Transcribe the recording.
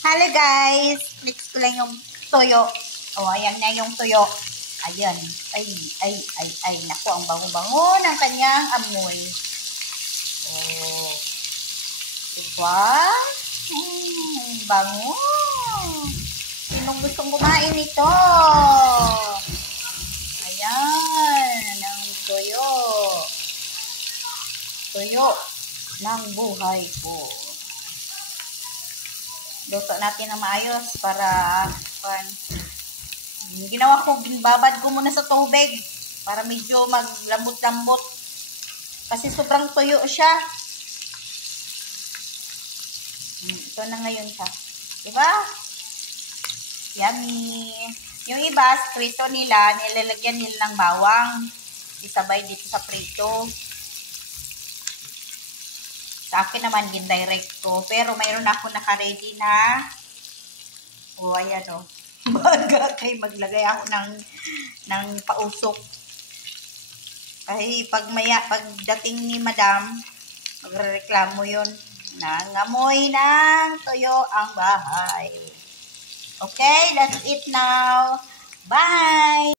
Hello guys! Mix ko lang yung toyo. O, ayan na yung toyo. Ayan. Ay. Naku, ang bango-bango ng kanyang amoy. O. Diba? Bango. Sinong gustong kumain ito? Ayan. Ang toyo. Toyo ng buhay ko. Luto natin na maayos para ginawa ko, babad ko muna sa tubig para medyo maglambot-lambot kasi sobrang tuyo siya. Ito na ngayon siya, diba? Yummy. Yung iba, prito nila, nilalagyan nila ng bawang isabay dito sa prito. Sa akin naman, gindirect ko. Pero mayroon ako naka-ready na. O, ayan o. Baga kay maglagay ako ng pausok. Kasi pagdating ni madam, magreklamo yun. Nangamoy ng toyo ang bahay. Okay, that's it now. Bye!